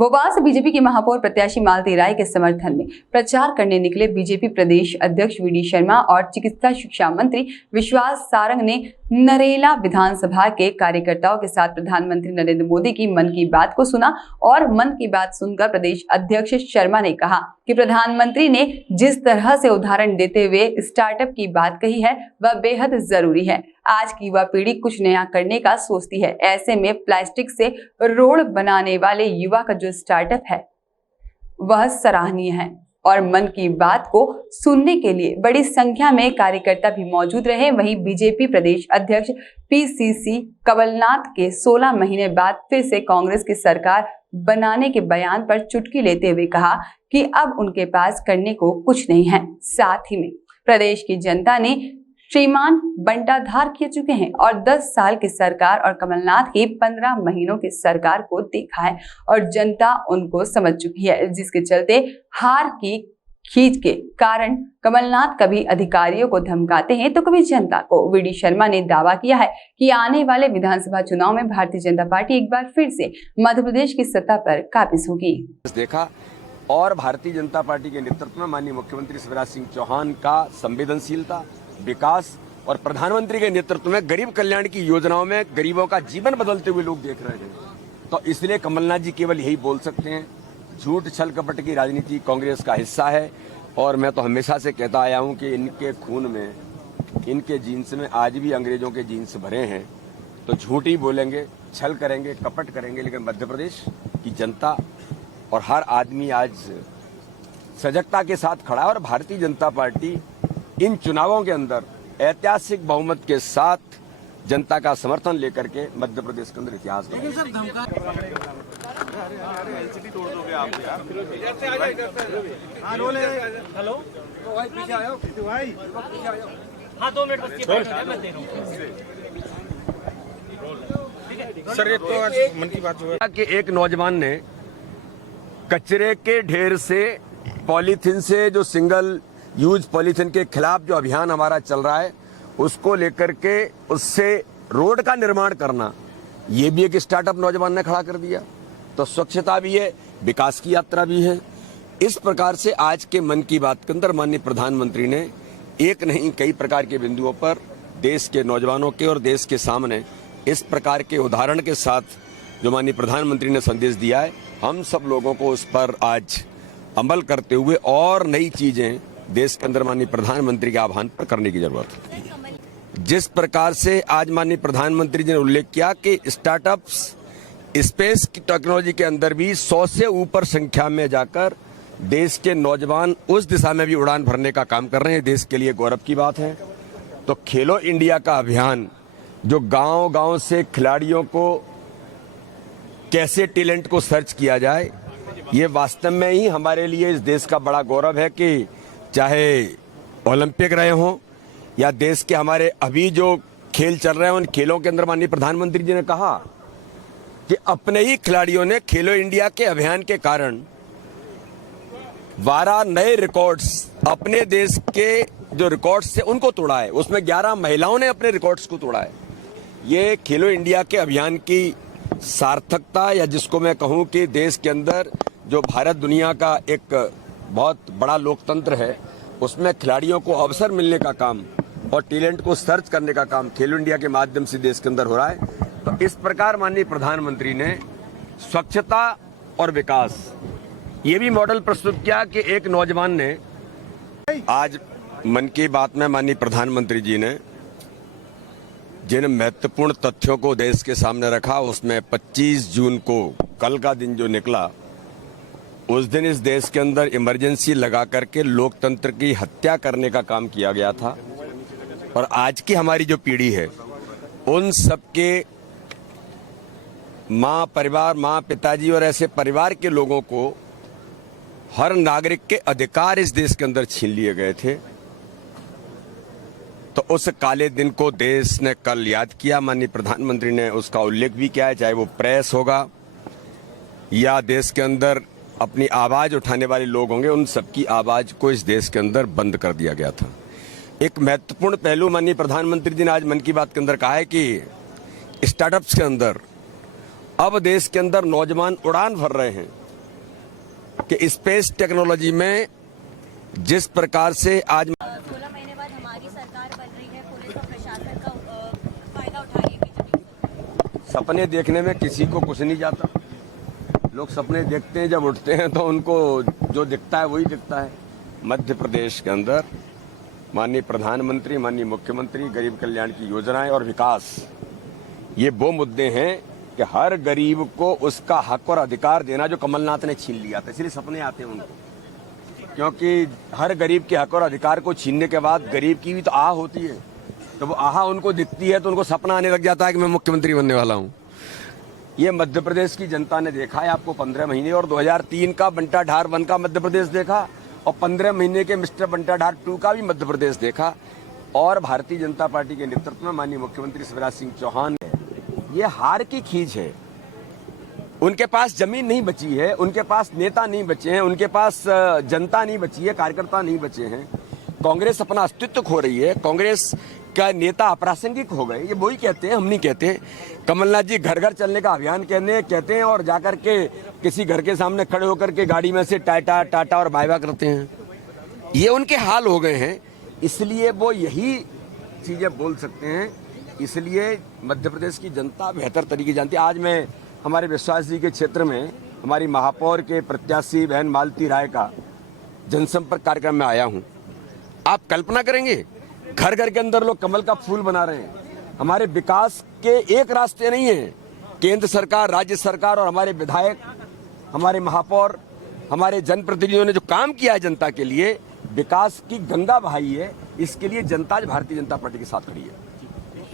भोपाल से बीजेपी की महापौर प्रत्याशी मालती राय के समर्थन में प्रचार करने निकले बीजेपी प्रदेश अध्यक्ष वी डी शर्मा और चिकित्सा शिक्षा मंत्री विश्वास सारंग ने नरेला विधानसभा के कार्यकर्ताओं के साथ प्रधानमंत्री नरेंद्र मोदी की मन की बात को सुना और मन की बात सुनकर प्रदेश अध्यक्ष शर्मा ने कहा कि प्रधानमंत्री ने जिस तरह से उदाहरण देते हुए स्टार्टअप की बात कही है वह बेहद जरूरी है। आज की युवा पीढ़ी कुछ नया करने का सोचती है, ऐसे में प्लास्टिक से रोड बनाने वाले युवा का जो स्टार्टअप है वह सराहनीय है और मन की बात को सुनने के लिए बड़ी संख्या में कार्यकर्ता भी मौजूद रहे। वहीं बीजेपी प्रदेश अध्यक्ष पीसीसी कमलनाथ के 16 महीने बाद फिर से कांग्रेस की सरकार बनाने के बयान पर चुटकी लेते हुए कहा कि अब उनके पास करने को कुछ नहीं है। साथ ही में प्रदेश की जनता ने श्रीमान बंटाधार किए चुके हैं और 10 साल की सरकार और कमलनाथ की 15 महीनों की सरकार को देखा है और जनता उनको समझ चुकी है, जिसके चलते हार की खींच के कारण कमलनाथ कभी अधिकारियों को धमकाते हैं तो कभी जनता को। वी डी शर्मा ने दावा किया है कि आने वाले विधानसभा चुनाव में भारतीय जनता पार्टी एक बार फिर से मध्य प्रदेश की सत्ता पर काबिज होगी। देखा और भारतीय जनता पार्टी के नेतृत्व में माननीय मुख्यमंत्री शिवराज सिंह चौहान का संवेदनशीलता, विकास और प्रधानमंत्री के नेतृत्व में गरीब कल्याण की योजनाओं में गरीबों का जीवन बदलते हुए लोग देख रहे हैं। तो इसलिए कमलनाथ जी केवल यही बोल सकते हैं। झूठ छल कपट की राजनीति कांग्रेस का हिस्सा है और मैं तो हमेशा से कहता आया हूं कि इनके खून में, इनके जीन्स में आज भी अंग्रेजों के जीन्स भरे हैं। तो झूठ ही बोलेंगे, छल करेंगे, कपट करेंगे, लेकिन मध्य प्रदेश की जनता और हर आदमी आज सजगता के साथ खड़ा है और भारतीय जनता पार्टी इन चुनावों के अंदर ऐतिहासिक बहुमत के साथ जनता का समर्थन लेकर के मध्य प्रदेश के अंदर इतिहास सर, तो आज मन की बात हुआ कि एक नौजवान ने कचरे के ढेर से, पॉलीथीन से, जो सिंगल यूज पॉलीथीन के खिलाफ जो अभियान हमारा चल रहा है उसको लेकर के उससे रोड का निर्माण करना, ये भी एक स्टार्टअप नौजवान ने खड़ा कर दिया। तो स्वच्छता भी है, विकास की यात्रा भी है। इस प्रकार से आज के मन की बात के अंदर माननीय प्रधानमंत्री ने एक नहीं कई प्रकार के बिंदुओं पर देश के नौजवानों के और देश के सामने इस प्रकार के उदाहरण के साथ जो माननीय प्रधानमंत्री ने संदेश दिया है, हम सब लोगों को उस पर आज अमल करते हुए और नई चीजें देश के अंदर माननीय प्रधानमंत्री के आह्वान पर करने की जरूरत है। जिस प्रकार से आज माननीय प्रधानमंत्री जी ने उल्लेख किया कि स्टार्टअप्स स्पेस की टेक्नोलॉजी के अंदर भी 100 से ऊपर संख्या में जाकर देश के नौजवान उस दिशा में भी उड़ान भरने का काम कर रहे हैं, देश के लिए गौरव की बात है। तो खेलो इंडिया का अभियान जो गांव-गांव से खिलाड़ियों को कैसे टैलेंट को सर्च किया जाए, ये वास्तव में ही हमारे लिए इस देश का बड़ा गौरव है कि चाहे ओलंपिक रहे हों या देश के हमारे अभी जो खेल चल रहे हैं उन खेलों के अंदर माननीय प्रधानमंत्री जी ने कहा कि अपने ही खिलाड़ियों ने खेलो इंडिया के अभियान के कारण 12 नए रिकॉर्ड्स अपने देश के जो रिकॉर्ड्स थे उनको तोड़ा है। उसमें 11 महिलाओं ने अपने रिकॉर्ड्स को तोड़ा है। ये खेलो इंडिया के अभियान की सार्थकता, या जिसको मैं कहूं कि देश के अंदर जो भारत दुनिया का एक बहुत बड़ा लोकतंत्र है उसमें खिलाड़ियों को अवसर मिलने का काम और टैलेंट को सर्च करने का काम खेलो इंडिया के माध्यम से देश के अंदर हो रहा है। तो इस प्रकार माननीय प्रधानमंत्री ने स्वच्छता और विकास ये भी मॉडल प्रस्तुत किया कि एक नौजवान ने आज मन की बात में माननीय प्रधानमंत्री जी ने जिन महत्वपूर्ण तथ्यों को देश के सामने रखा उसमें 25 जून को कल का दिन जो निकला, उस दिन इस देश के अंदर इमरजेंसी लगा करके लोकतंत्र की हत्या करने का काम किया गया था। और आज की हमारी जो पीढ़ी है उन सबके माँ परिवार, माँ पिताजी और ऐसे परिवार के लोगों को हर नागरिक के अधिकार इस देश के अंदर छीन लिए गए थे। तो उस काले दिन को देश ने कल याद किया। माननीय प्रधानमंत्री ने उसका उल्लेख भी किया है, चाहे वो प्रेस होगा या देश के अंदर अपनी आवाज उठाने वाले लोग होंगे, उन सबकी आवाज को इस देश के अंदर बंद कर दिया गया था। एक महत्वपूर्ण पहलू माननीय प्रधानमंत्री जी ने आज मन की बात के अंदर कहा है कि स्टार्टअप्स के अंदर अब देश के अंदर नौजवान उड़ान भर रहे हैं कि स्पेस टेक्नोलॉजी में जिस प्रकार से आज 16 महीने बाद हमारी सरकार बन रही है, पुलिस और प्रशासन का फायदा उठा रही है बीजेपी। सपने देखने में किसी को कुछ नहीं जाता। लोग सपने देखते हैं, जब उठते हैं तो उनको जो दिखता है वही दिखता है। मध्य प्रदेश के अंदर माननीय प्रधानमंत्री, माननीय मुख्यमंत्री, गरीब कल्याण की योजनाएं और विकास, ये वो मुद्दे हैं कि हर गरीब को उसका हक और अधिकार देना जो कमलनाथ ने छीन लिया था। इसलिए सपने आते हैं उनको, क्योंकि हर गरीब के हक और अधिकार को छीनने के बाद गरीब की भी तो आह होती है। तो वो आह उनको दिखती है तो उनको सपना आने लग जाता है कि मैं मुख्यमंत्री बनने वाला हूं। ये मध्य प्रदेश की जनता ने देखा है आपको 15 महीने, और 2003 का बंटा ढार 1 का मध्य प्रदेश देखा, और 15 महीने के मिस्टर बंटा ढार 2 का भी मध्य प्रदेश देखा। और भारतीय जनता पार्टी के नेतृत्व में माननीय मुख्यमंत्री शिवराज सिंह चौहान, ये हार की खींच है। उनके पास जमीन नहीं बची है, उनके पास नेता नहीं बचे हैं, उनके पास जनता नहीं बची है, कार्यकर्ता नहीं बचे हैं। कांग्रेस अपना अस्तित्व खो रही है, कांग्रेस का नेता अप्रासंगिक हो गए। ये वही कहते हैं, हम नहीं कहते। कमलनाथ जी घर घर चलने का अभियान कहते हैं और जाकर के किसी घर के सामने खड़े होकर के गाड़ी में से टाटा टाटा और बाय बाय करते हैं। ये उनके हाल हो गए हैं, इसलिए वो यही चीजें बोल सकते हैं। इसलिए मध्य प्रदेश की जनता बेहतर तरीके जानती है। आज मैं हमारे विश्वास जी के क्षेत्र में हमारी महापौर के प्रत्याशी बहन मालती राय का जनसंपर्क कार्यक्रम में आया हूं। आप कल्पना करेंगे, घर घर के अंदर लोग कमल का फूल बना रहे हैं। हमारे विकास के एक रास्ते नहीं है। केंद्र सरकार, राज्य सरकार और हमारे विधायक, हमारे महापौर, हमारे जनप्रतिनिधियों ने जो काम किया है जनता के लिए, विकास की गंगा बहाई है। इसके लिए जनता आज भारतीय जनता पार्टी के साथ खड़ी है।